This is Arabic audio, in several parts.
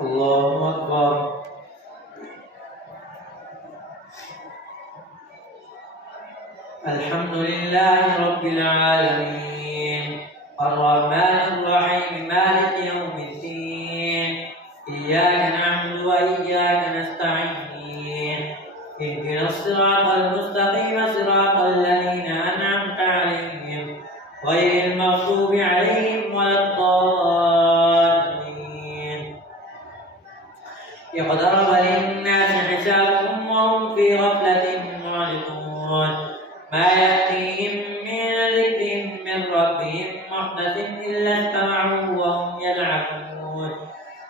الله أكبر. الحمد لله رب العالمين الرحمن الرحيم مالك يوم الدين إياك نعبد وإياك نستعين اهدنا الصراط المستقيم صراط الذين أنعمت عليهم غير المغضوب عليهم ولا الضالين. اقترب للناس حسابهم وهم في غفلة معرضون ما يأتيهم من ذكر من ربهم محدث إلا استمعوه وهم يلعبون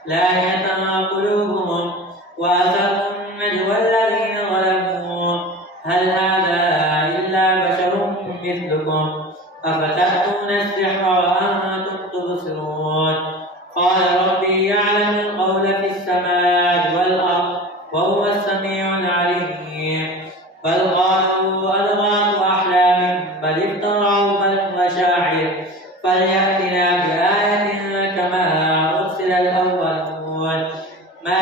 لاهية قلوبهم وأسروا النجوى الذين ظلموا هل هذا إلا بشر مثلكم أفتأتون السحر وأنتم تبصرون قال ربي يعلم القول في السماء والأرض وهو السميع العليم بل قالوا أضغاث أحلام بل افتروا بل هو شاعر فليأتنا بآية كما أرسل الأولون ما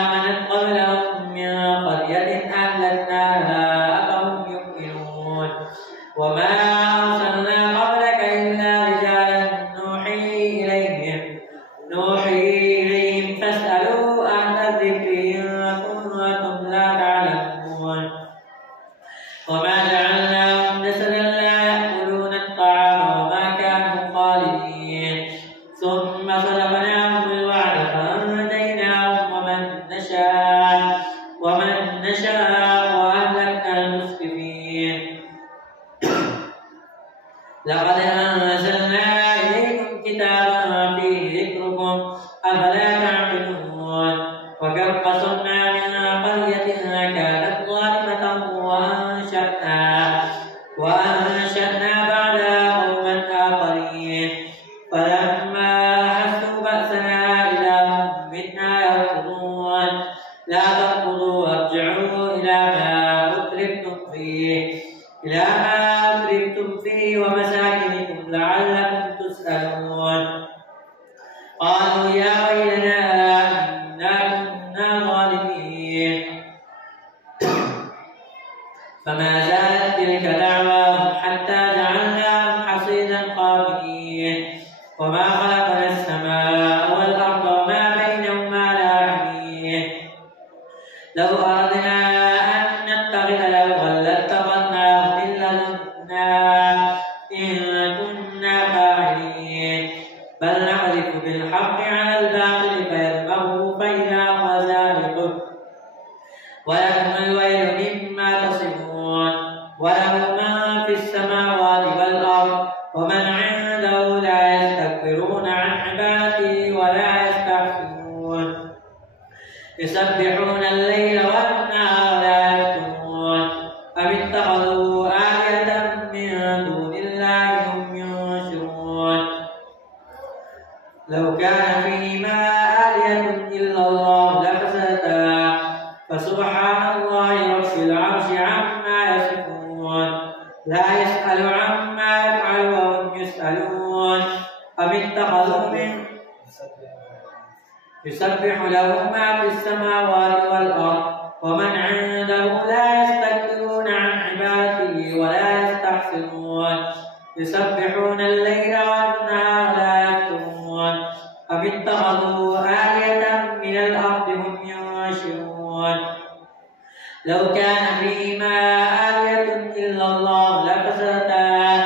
آمنت قبلهم من قرية أهلكناها أفهم يؤمنون وما أرسلنا قبلك إلا رجالا نوحي إليهم فاسألوا أهل الذكر إن كنتم لا تعلمون وما جعلناهم جسدا لا يأكلون الطعام وما كانوا خالدين ثم صدقناهم الوعد فأنجيناهم ومن نشاء وأهلكنا المسرفين. لقد أنزلنا إليكم كتابا فيه ذكركم أفلا تعقلون وكم قصمنا من قرية كانت ظالمة وأنشأنا بعدها قوما آخرين فلما أحسوا بأسنا إذا هم منا يركضون لا تركضوا وارجعوا إلى ما أترفتم فيه ومساكنكم لعلكم تسألون قالوا يا ويلنا إنا كنا ظالمين فما زالت تلك دعواهم حتى جعلناهم حصيدا خامدين وما خلقنا السماء والأرض وما بينهما لاعبين لو أردنا أن نتخذ لهوا لاتخذناه من لدنا إن كنا فاعلين بل نقذف بالحق على الباطل فيدمغه فإذا هو زاهق ولكم الويل مما تصفون وله من في السماوات والأرض ومن عنده لا يستكبرون عن عباده ولا يستحسنون يسبحون الليل والنهار لا يفترون أم اتخذوا آلهة من دون الله هم ينشرون لو كان فيهما آلهة إلا الله لفسدتا فسبحان الله رب العرش عما يصفون لا يسأل عما يفعل وهم يسألون أم اتخذوا من يسبح له ما في السماوات والأرض ومن عنده لا يستكبرون عن عباده ولا يستحسنون يسبحون الليل والنهار لا يفترون أم اتخذوا آلهة من الأرض هم ينشرون لو كان فيهما آلهة إلا الله لفسدتا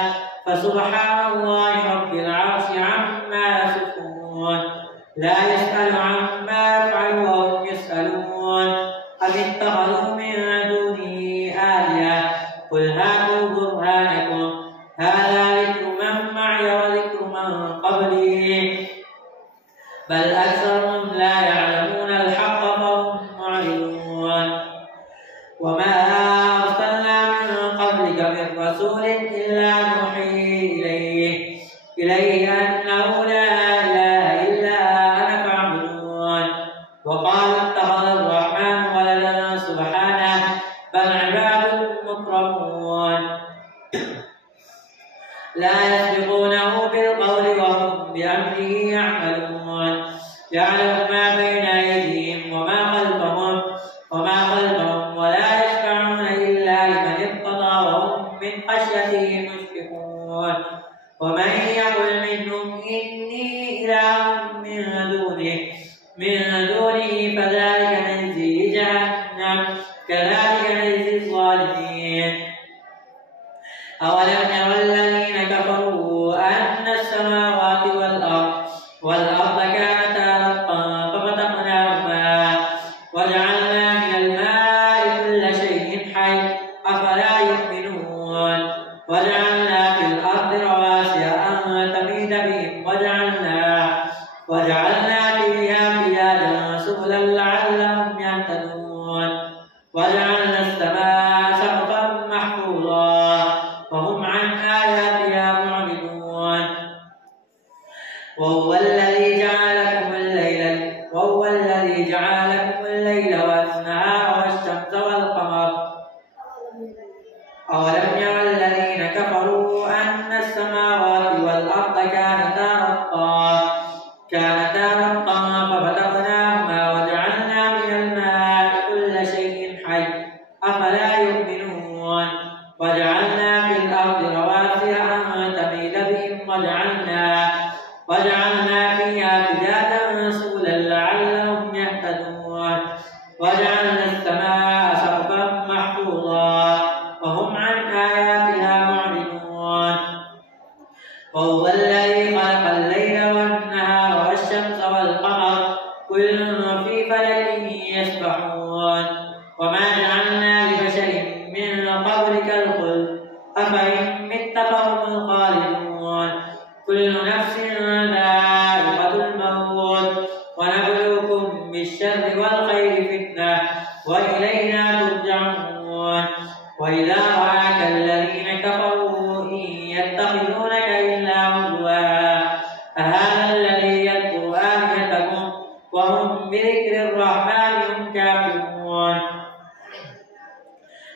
فسبحان الله رب العرش عما يصفون لا يسأل عما يفعل وهم يسألون أم اتخذوا من دونه آلهة قل هاتوا برهانكم هذا ذكر من معي وذكر من قبلي بل أكثرهم لا يعلمون الحق فهم معرضون وما أرسلنا من قبلك من رسول إلا نوحي إليه أنه لا إله إلا أنا فاعبدون وقالوا اتخذ الرحمن ولدا سبحانه بل عباد مكرمون لا يسبقونه بالقول وهم بأمره يعملون يعلم ما بين من دونه فذلك نجزيه جهنم كذلك نجزي الظالمين. أولم يرى الذين كفروا أن السماوات والأرض كانتا رتقا ففتقناهما وجعلنا من الماء كل شيء حي أفلا يؤمنون. وجعلنا في الأرض رواسي أن تميد بهم وجعلنا فيها فجاجا سبلا لعلهم يهتدون. وجعلنا السماء سقفا محفوظا وهم عن آياتها معرضون. وهو الذي جعل لكم الليل والنهار والشمس والقمر. أولم يرى الذين كفروا أن السماوات والأرض كانتا رتقا ففتقناهما وجعلنا من الماء كل شيء حي أفلا يؤمنون. وجعلنا في الأرض رواسي أن تميد بهم وجعلنا فيها فجاجا سبلا لعلهم يهتدون. وجعلنا السماء سقفا محفوظا وهم عن آياتها معرضون. وهو الذي خلق الليل والنهار والشمس والقمر كل في فلك يسبحون. وما جعلنا لبشر من قبلك الخلد أفإن مت فهم الخالدون. كل نفس ذائقة الموت ونبلوكم بالشر والخير فتنة وإلينا ترجعون. وإذا رآك الذين كفروا إن يتخذونك إلا هزوا أهذا الذي يذكر آلهتكم وهم بذكر الرحمن هم كافرون.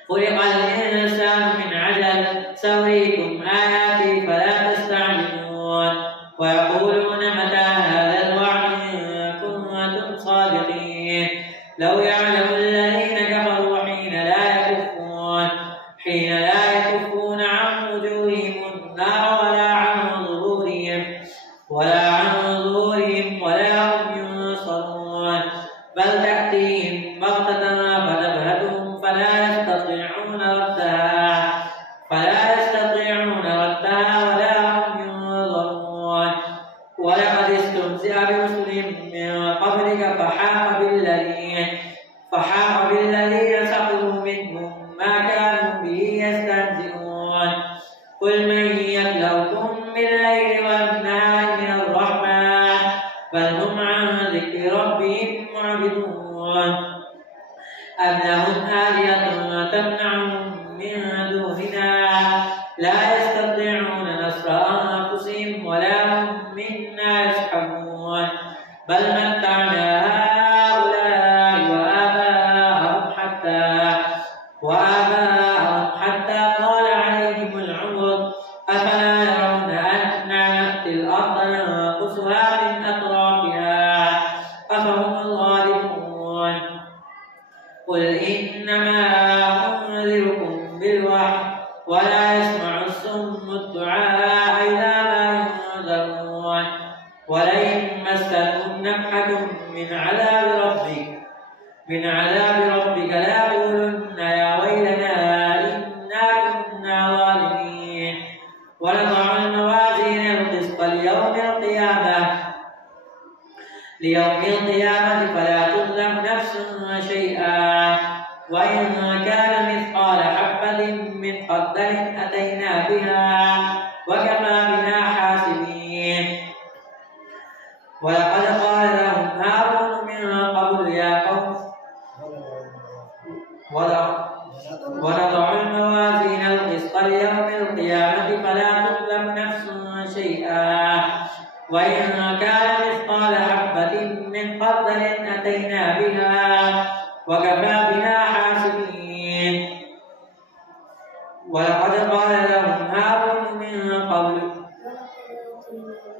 خلق الإنسان من عجل سأريكم آياتي فلا تستعجلون. ويقولون متى هذا الوعد إن كنتم صادقين. لو يعلم الذين كفروا حين لا يكفون عن وجوههم النار ولا هم ينصرون. بل تأتيهم بغتة فتبهتهم فلا يستطيعون ردها ولا هم ينظرون. ولقد استهزئ برسل من قبلك فحاق بالذين سخروا منهم ما كانوا به يستهزئون. قل من يكلؤكم بالليل والنهار من الرحمن بل هم عن ذكر ربهم معرضون. أم لهم آلهة تمنعهم من دوننا لا يستطيعون نصر أنفسهم ولا هم منا يسحبون. بل متعنا هؤلاء وآباءهم حتى طال عليهم العمر أفلا يرون أنا نأتي الأرض ننقصها من أطرافها أفهم الغالبون. قل إنما أنذركم بالوحي ولا يسمع الصم الدعاء إذا ما ينذرون. ولئن مستهم نفحة من عذاب ربك ليقولن يا ويلنا إنا كنا ظالمين. ونضع الموازين القسط ليوم القيامة فلا تظلم نفس شيئا وإن كان مثقال حبة من خردل أتينا بها وكفى بنا حاسبين. ولقد قال لهم هارون من قبل يا قوم ونضع الموازين القسط ليوم القيامة فلا تظلم نفس شيئا وإن كان مثقال حبة من خردل أتينا بها وكفى بنا حاسبين. ولقد قال لهم هارون من قبل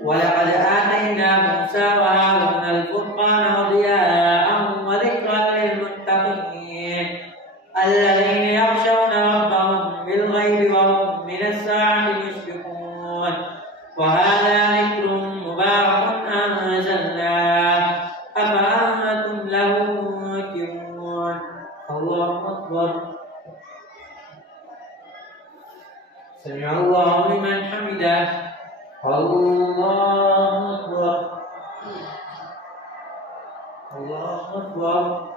ولقد آتينا موسى وهارون الفرقان وضياء وذكرا للمتقين الذين يخشون ربهم بالغيب وهم من الساعة مشفقون. وهذا ذكر مبارك أنزلناه أفأنتم سمع الله لمن حمده الله أكبر الله أكبر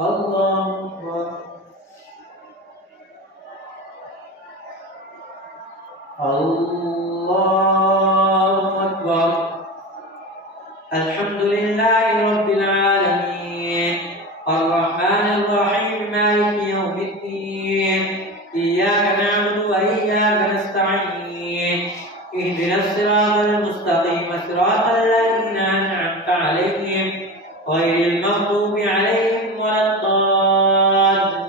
الله أكبر الله أكبر الحمد لله رب العالمين الرحمن الرحيم مالك يوم الدين إياك نعبد وإياك نستعين اهدنا الصراط المستقيم صراط الذين أنعمت عليهم غير المغضوب عليهم ولا الضالين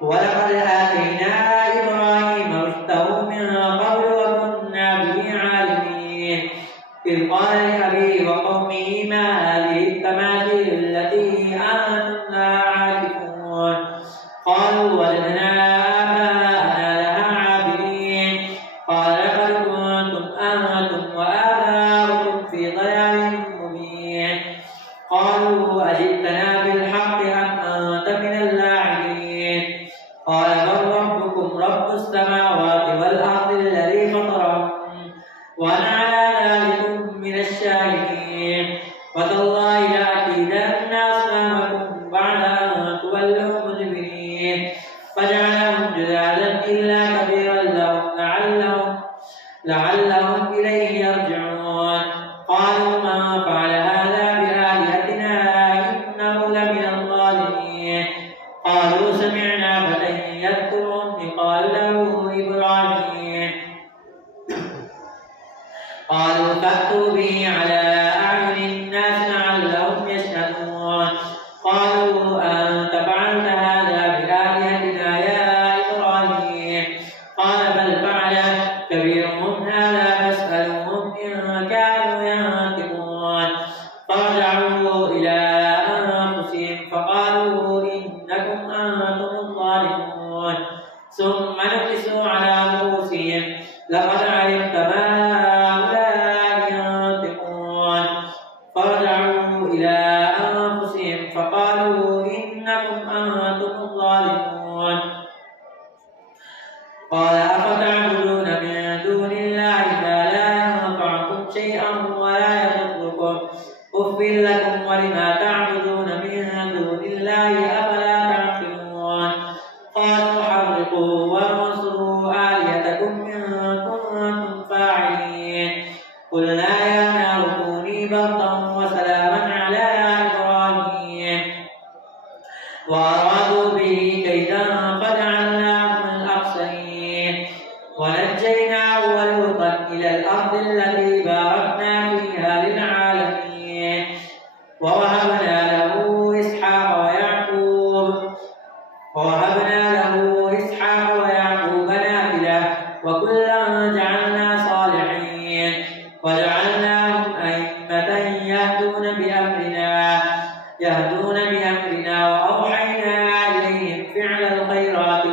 ولقد آتينا إبراهيم رشده من قبل وكنا به عالمين إذ قال لأبيه وقومه ما هذه التماثيل التي أنتم لها عاكفون قالوا وجدنا آباءنا لها عابدين قال لقد كنتم أنتم وآباؤكم في ضلال مبين قالوا أجئتنا بالحق أم أنت من اللاعبين قال بل ربكم رب السماوات والأرض الذي فطرهم وأنا على ذلك من الشاهدين وتالله لأكيدن أصنامكم بعد أن تولوا مدبرين فجعلهم جذاذا إلا كبيرا لهم لعلهم إليه يرجعون قالوا من فعل هذا بآلهتنا إنه لمن الظالمين قالوا سمعنا فتى يذكرهم يقال له إبراهيم قالوا فأتوا به على أعين الناس لعلهم يشهدون قالوا أنت فعلت هذا بآلهتنا يا إبراهيم قال بل فعله كبيرهم هذا فاسألوهم إن كانوا ينطقون فرجعوا إلى أنفسهم فقالوا إنكم أنتم الظالمون ثم نكسوا على رؤوسهم لقد علمت ما هؤلاء ينطقون فرجعوا إلى أنفسهم فقالوا إنكم أنتم الظالمون قال أفتعبدون من دون الله ما لا ينفعكم شيئا ولا يضركم أف لكم ولما تعبدون من دون الله أفلا تعقلون قالوا حرقوا وانصروا آلهتكم إن كنتم فاعلين قلنا يا نار كوني بردا وسلاما على إبراهيم وأرادوا به كيدا فجعلناهم الأخسرين ونجيناه ولوطا إلى الأرض التي باركنا فيها للعالمين ووهبنا له إسحاق ويعقوب نافلة وكلا جعلنا صالحين وجعلناهم أئمة يهدون بأمرنا وأوحينا إليهم فعل الخيرات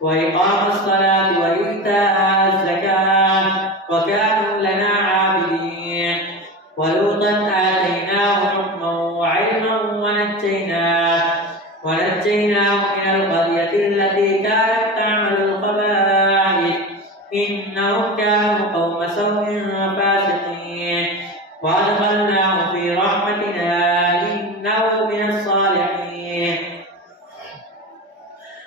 وإقام الصلاة وإيتاء الزكاة وكانوا لنا عابدين ولوطا آتيناه حكما وعلما ونجيناه من القرية التي كانت تعمل الخبائث إنهم كانوا قوم سوء فاسقين وأدخلناه في رحمتنا إنه من الصالحين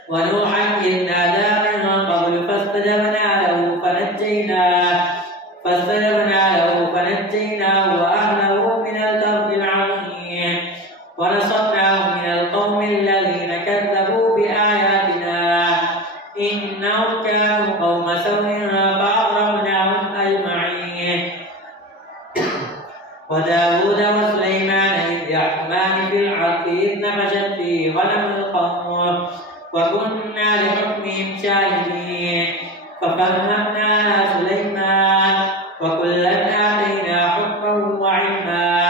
ونوحا إذ نادى من قبل فاستجبنا له فنجيناه وأهله من الكرب العظيم ونصرناه من القوم الذين كذبوا بآياتنا إنهم كانوا قوم سوء فأغرقناهم أجمعين وداود وسليمان إذ يحكمان في الحق إذ نفشت فيه غنم القوم وكنا لحكمهم شاهدين ففهمناها سليمان وكلا آتينا حكما وعلما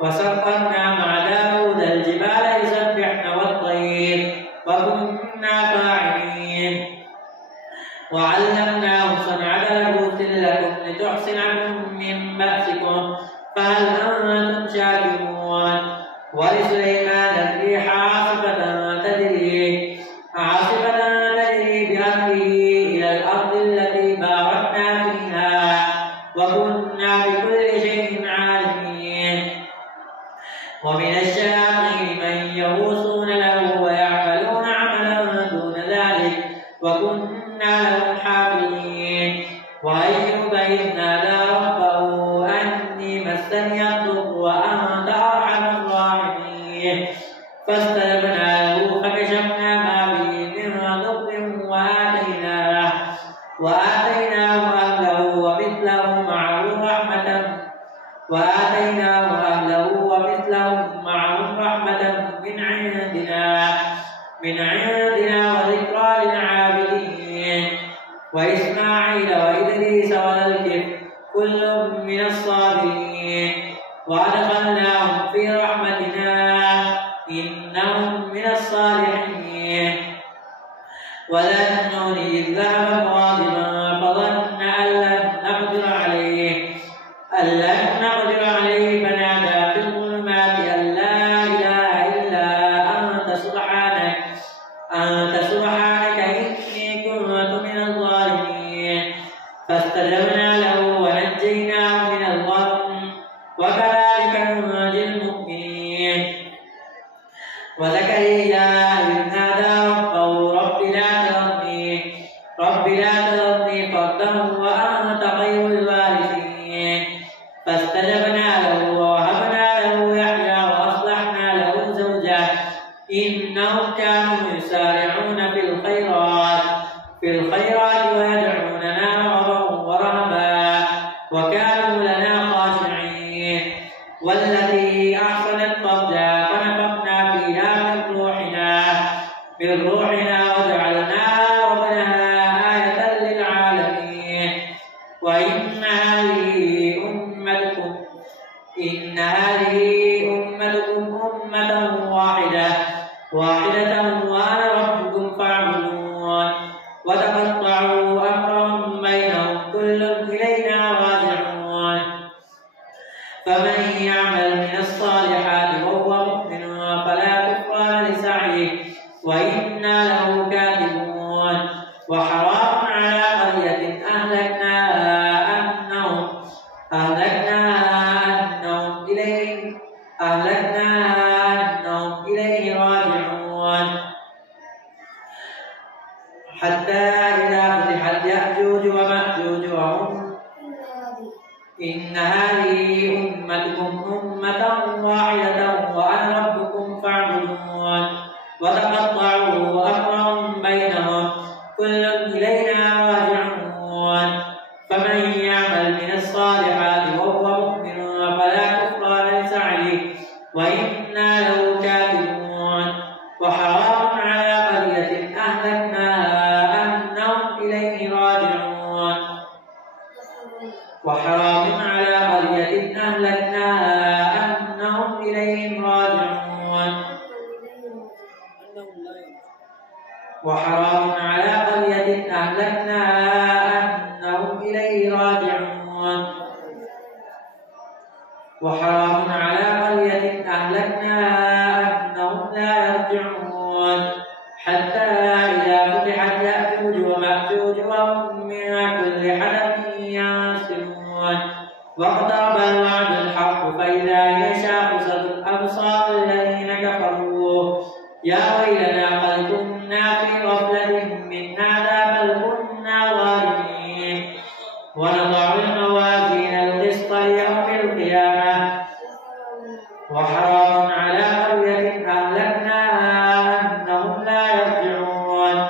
وسخرنا مع داود الجبال يسبحن والطير وكنا فاعلين وعلمناه صنعة لبوس لكم لتحصنكم من بأسكم فهل أنتم شاكرون ولسليمان الريح عاصفة تجري وأيوب إذ نادى ربه أني مسني الضر وأنت أرحم الراحمين فاستجبنا له فكشفنا ما به من ضر وآتيناه أهله ومثلهم معهم رحمة من عندنا وذكرى للعابدين وإسماعيل وإدريس وذا الكفل كل من الصابرين وأدخلناهم في رحمتنا إنهم من الصالحين وذا النون إذ ذهب مغاضبا فظن أن لن نقدر عليه فنادى في الظلمات أن لا إله إلا أنت سبحانك إني كنت من الظالمين فاستجبنا له ونجيناه من الغم وكذلك ننجي المؤمنين وزكريا إذ نادى ربه رب لا تذرني فردا وأنت خير الوارثين فاستجبنا له ووهبنا له يحيى وأصلحنا له زوجه إنهم كانوا يسارعون في الخيرات ويدعوننا رغبا ورهبا وكانوا لنا خاشعين والتي أحصنت فرجها فنفخنا فيها من روحنا وجعلناها وابنها آية للعالمين وإن هذه أمتكم أمة واحدة وأنا ربكم فاعبدون وتقطعوا أمرهم بينهم كل إلينا راجعون فمن يعمل من الصالحات وهو مؤمن فلا كفران لسعيه وإنا له كاتبون وحرام على قرية أهلكناها أنهم إليه راجعون حتى إذا فتحت يأجوج ومأجوج إن هذه أمتكم أمة واحدة وأنا ربكم فاعبدون وتقطعوا أمرهم بينهم كل إلينا راجعون فمن يعمل من الصالحات وهو مؤمن فلا كفران لسعيه وإنا له كاتبون وحرام على قرية أهلكناها أنهم إليه راجعون وحرام على قرية أهلكناها أنهم إليه راجعون وحرام على قرية أهلكناها أنهم لا يرجعون حتى إذا فتحت يأجوج ومأجوج وهم من كل حدب ينسلون واقترب الوعد الحق فإذا هي شاخصة أبصار الذين كفروا يا ويلنا قد كنا في غفلة من هذا بل كنا ظالمين ونضع الموازين القسط ليوم القيامة وحرام على قرية أهلكناها أنهم لا يرجعون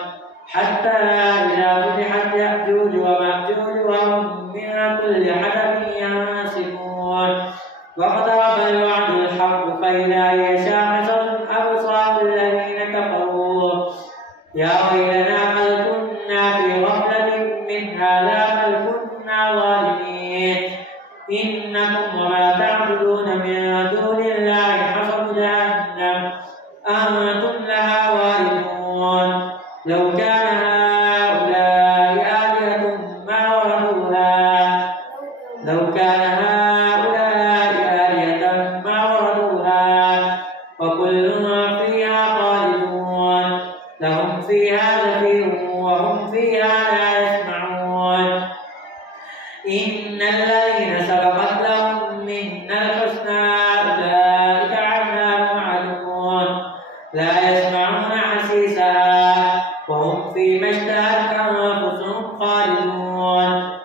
حتى إذا فتحت يأجوج ومأجوج وهم من كل حدب ينسلون واقترب الوعد الحق فإذا هي شاخصة أبصار الذين كفروا يا ويلنا قد كنا في غفلة من هذا بل كنا ظالمين إنكم وما تعبدون من دون الله حصب جهنم أنتم لها واردون لو كان هؤلاء آلهة ما وردوها وكل فيها خالدون لهم فيها زفير وهم فيها لا يسمعون إن الذين سبقت لهم منا الحسنى أولئك عنها مبعدون لا يسمعون حسيسها وهم فيما اشتهت أنفسهم خالدون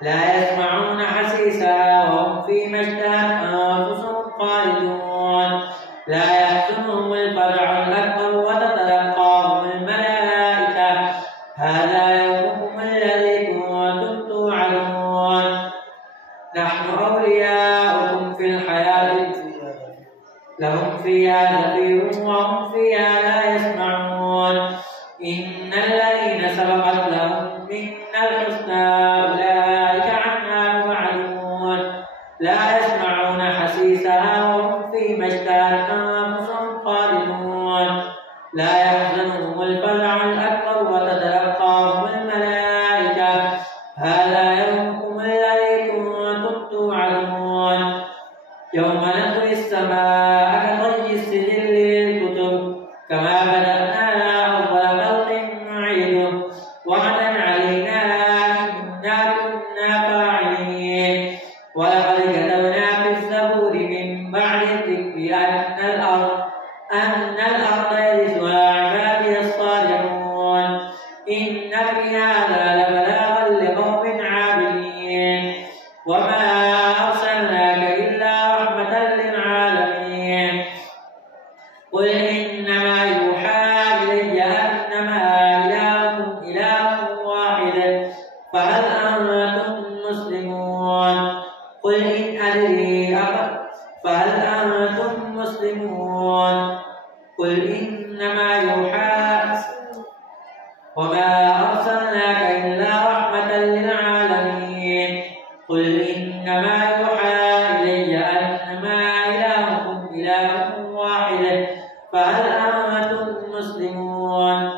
لا يسمعون حسيسها وهم فيما اشتهت أنفسهم خالدون لا يحزنهم الفزع الأكبر وتتلقاهم الملائكة هذا يومكم الذي كنتم توعدون نحن أولياؤكم في الحياة لهم فيها زفير وهم فيها لا يسمعون إن الذين سبقت لهم منا الحسنى أولئك عنها مبعدون لا يسمعون حسيسها وهم فيما اشتهت أنفسهم خالدون لا يحزنهم الفزع الأكبر وتتلقاهم الملائكة هذا يومكم الذي كنتم توعدون يوم نطوي السماء كطي السجل للكتب كما بدأنا أول خلق نعيده وعدا علينا إنا كنا فاعلين ولقد كتبنا في الزبور من بعد الذكر أن الأرض يرثها عبادي الصالحون إن في هذا لبلاغا لقوم عابدين وما أرسلناك إلا رحمة للعالمين قل إنما يوحى إلي أنما إلهكم إله واحد فهل أنتم مسلمون قل إن أدري فهل أنتم مسلمون قل إنما يوحى وما أرسلناك إلا رحمة للعالمين قل إنما يوحى إلي أنما إلهكم إله واحد فهل أنتم مسلمون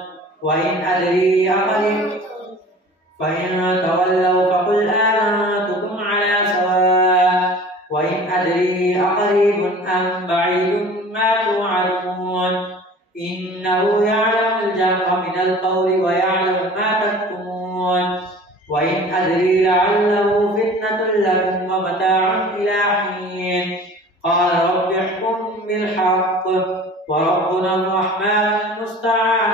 وإن أدري أقريب فإن تولوا فقل آذنتكم على سواء وإن أدري أقريب أم بعيد ما توعدون إنه يعلم الجهر من القول ويعلم ما تكتمون وإن أدري لعله فتنة لكم ومتاع إلى حين قال رب احكم بالحق وربنا الرحمن المستعان